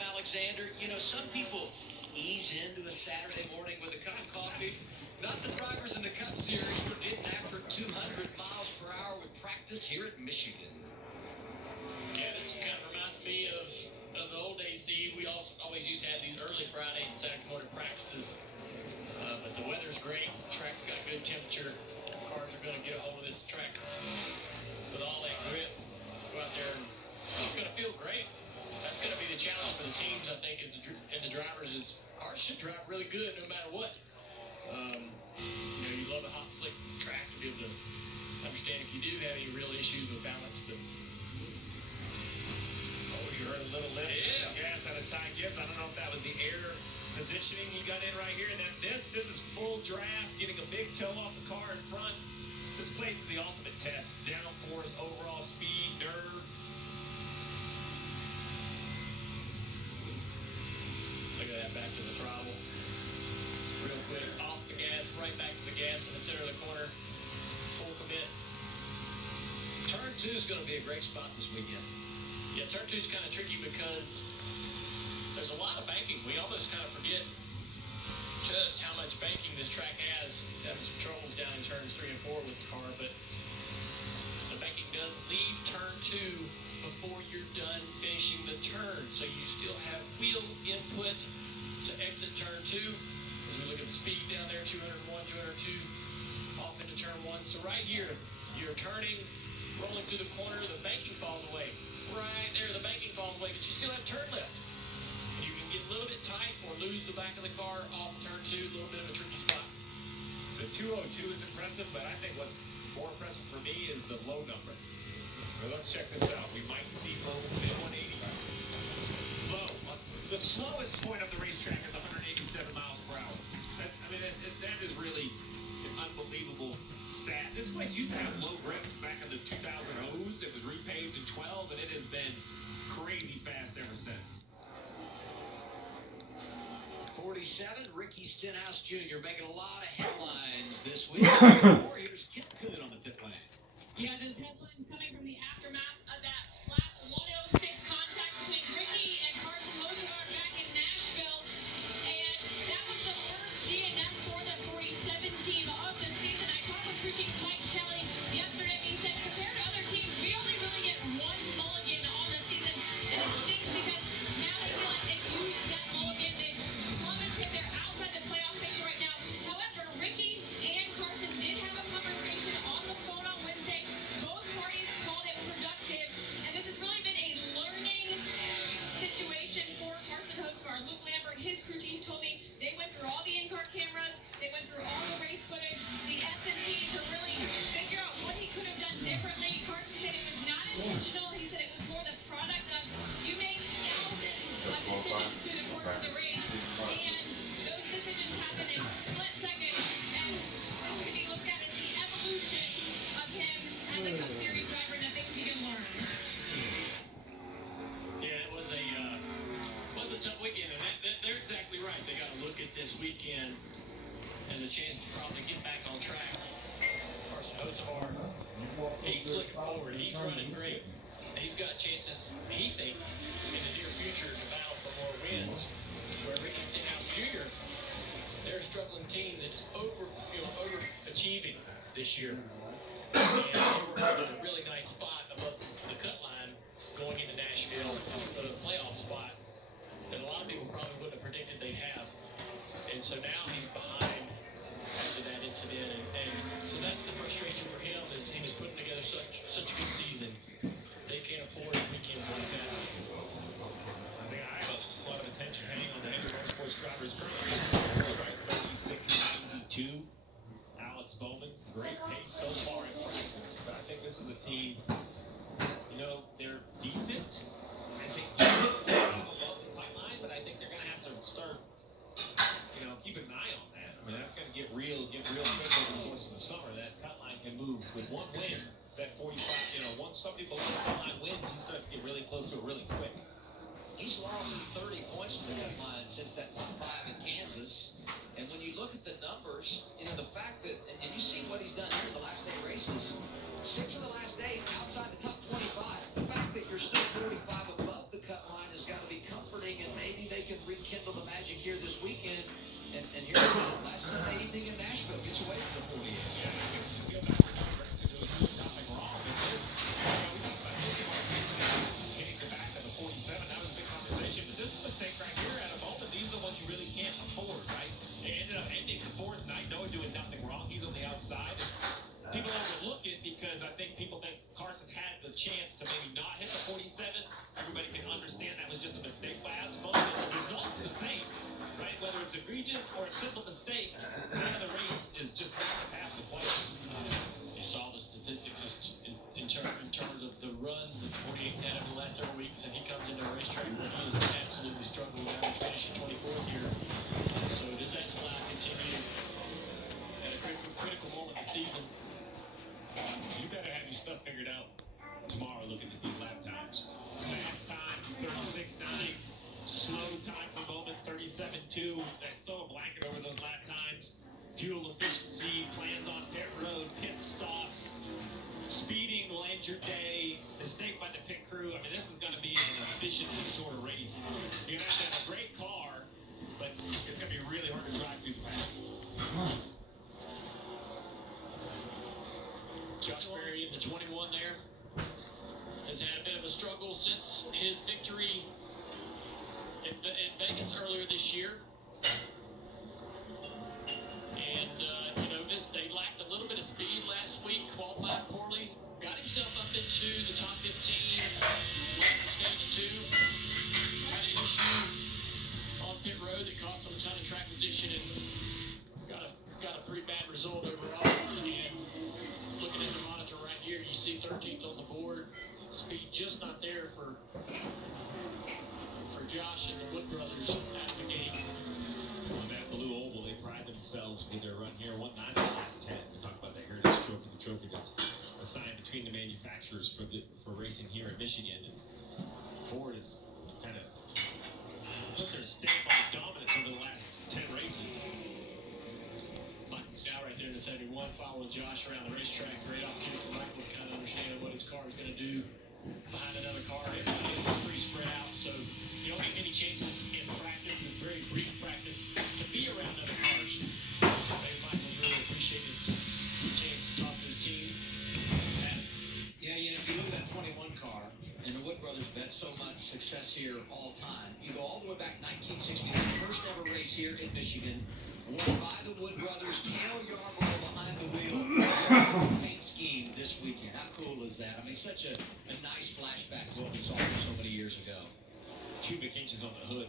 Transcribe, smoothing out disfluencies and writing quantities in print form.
Alexander, you know, some people ease into a Saturday morning with a cup of coffee. Not the drivers in the Cup Series. We're getting after 200 miles per hour with practice here at Michigan. Yeah, this kind of reminds me of the old days, Steve. We always used to have these early Friday and Saturday morning practices. But the weather's great. The track's got good temperature. Cars are going to get a hold of this track with all that grip. Go out there and it's going to feel great. That's going to be the challenge for the teams, I think, and the drivers is cars should drive really good no matter what. You know, you love a hot, slick track to be able to understand if you do have any real issues with balance. But you heard a little lift. Yeah. Gas out of Ty Gibbs. I don't know if that was the air positioning he got in right here. And then this is full draft, getting a big toe off the car in front. This place is the ultimate test. Downforce, overall speed, nerve. Look at that, back to the throttle. Real quick, off the gas, right back to the gas in the center of the corner. Full commit. Turn 2 is going to be a great spot this weekend. Yeah, turn 2 is kind of tricky because there's a lot of banking. We almost kind of forget just how much banking this track has. It's having some troubles down in turns 3 and 4 with the car, but the banking does leave turn 2 before you're done finishing the turn. So you still have wheel input to exit turn 2. As we look at the speed down there, 201, 202, off into turn 1. So right here, you're turning, rolling through the corner, the banking falls away. Right there, the banking falls away, but you still have turn left. And you can get a little bit tight or lose the back of the car off turn 2, a little bit of a tricky spot. The 202 is impressive, but I think what's more impressive for me is the low number. Well, let's check this out. We might see low at 180. Low. The slowest point of the racetrack is 187 miles per hour. That is really an unbelievable stat. This place used to have low grips back in the 2000s. It was repaved in 12, and it has been crazy fast ever since. 47, Ricky Stenhouse Jr. making a lot of headlines this week. Warriors get good on the pit lane. Yeah, those headlines coming from the aftermath of that lap 106 contact between Ricky and Carson Hocevar back in Nashville. And that was the first DNF for the 47 team of the season. I talked with crew chief Mike Kelly yesterday, and he said compared to other teams, we only really get one mulligan on the season. And it stinks because now they feel like they've used that mulligan. They've plummeted. They're outside the playoff picture right now. However, Ricky and Carson did have a conversation on the phone on Wednesday. Both parties called it productive, and this has really been a learning situation for Carson Hocevar. Luke Lambert, his crew chief, told me they went through all the in-car cameras, they went through all the race footage, the SMT, to really figure out what he could have done differently. Carson said it was not intentional. He said it was more the product of you make thousands of decisions through the course of the race, and those decisions happen in split seconds, and this could be looked at as the evolution of him as a Cup Series driver and the things he can learn. Yeah, it was a tough weekend, and they're exactly right. They got to look at this weekend as a chance to probably get back on track. Carson Hocevar, he's looking forward. He's running great. He's got chances, he thinks, in the near future to battle for more wins. Where Ricky Stenhouse Jr., they're a struggling team that's overachieving this year. And they were in a really nice spot above the cut line going into Nashville for the playoff spot that a lot of people probably wouldn't have predicted they'd have. And so now he's behind after that incident. And so that's the frustration for him, is he was putting together such a good season. They can't afford weekends like that. I think I have a lot of attention hanging on the head of motorsports drivers. Currently, right, 36.92. Alex Bowman, great pace so far in practice. But I think this is a team, you know, they're decent. I say decent, above the cut line, but I think they're going to have to start, you know, keep an eye on that. I mean, that's going to get real quick over the course of the summer. That cut line can move with one win. That 45, you know, once somebody below the cut line wins, he starts to get really close to it really quick. He's lost 30 points to the cut line since that top 5 in Kansas. And when you look at the numbers, you know, the fact that, and you see what he's done here in the last 8 races, 6 of the last 8 outside the top 25. The fact that you're still 45 above the cut line has got to be comforting. And evening in Nashville. Gets away from the 48. Feel bad for John Branson who was doing nothing wrong. But this, we talked about getting the back of the 47. That was a big conversation. But this mistake right here at a moment, these are the ones you really can't afford, right? They ended up ending the fourth night. Noah doing nothing wrong. He's on the outside. People overlook it because I think people think Carson had the chance to maybe not hit the 47. Everybody can understand that was just a mistake by Outspoken. The result's the same, right? Whether it's egregious or a simple mistake, the end of the race is just not the path to players. You saw the statistics in terms of the runs that 48's had over the last several weeks, and he comes into a racetrack where he has absolutely struggled with average finishing 24th here. So does that slide continue at a critical moment of the season? You better have your stuff figured out tomorrow looking at these lap times. Fast time, 36.9. Slow time per moment, 37.2. That throw a blanket over those lap times. Fuel efficiency, plans on pit road, pit stops. Speeding will end your day. Mistake by the pit crew. I mean, this is going to be an efficiency sort of race. You're going to have a great car, but it's going to be really hard to drive through the pack. Josh Berry in the 21 there has had a bit of a struggle since his victory in Vegas earlier this year. And, they lacked a little bit of speed last week, qualified poorly, got himself up into the top 15, late in stage 2, had an issue on pit road that cost him a ton of track position and got a pretty bad result overall. And looking at the monitor right here, you see 13th on the board. Speed just not there for Josh and the Wood brothers out of the gate. On that blue oval, they pride themselves with their run here. 1-9 in the last 10. We talk about the Heritage Trophy, the trophy that's assigned between the manufacturers for racing here in Michigan. And Ford has kind of put their stamp on dominance over the last 10 races. Now right there in the 71, following Josh around the racetrack. Great opportunity for Michael to kind of understand what his car is going to do behind another car. It's pretty spread out, so you don't get many chances in practice, in very brief practice, to be around other cars. So maybe Michael really appreciate his chance to talk to his team. Yeah, if you look at that 21 car, and the Wood brothers have had so much success here all time. You go all the way back 1969, first ever race here in Michigan. Won by the Wood brothers, Cale Yarborough behind the wheel. Paint scheme this weekend. How cool is that? I mean, such a nice flashback to what we saw so many years ago. Cubic inches on the hood.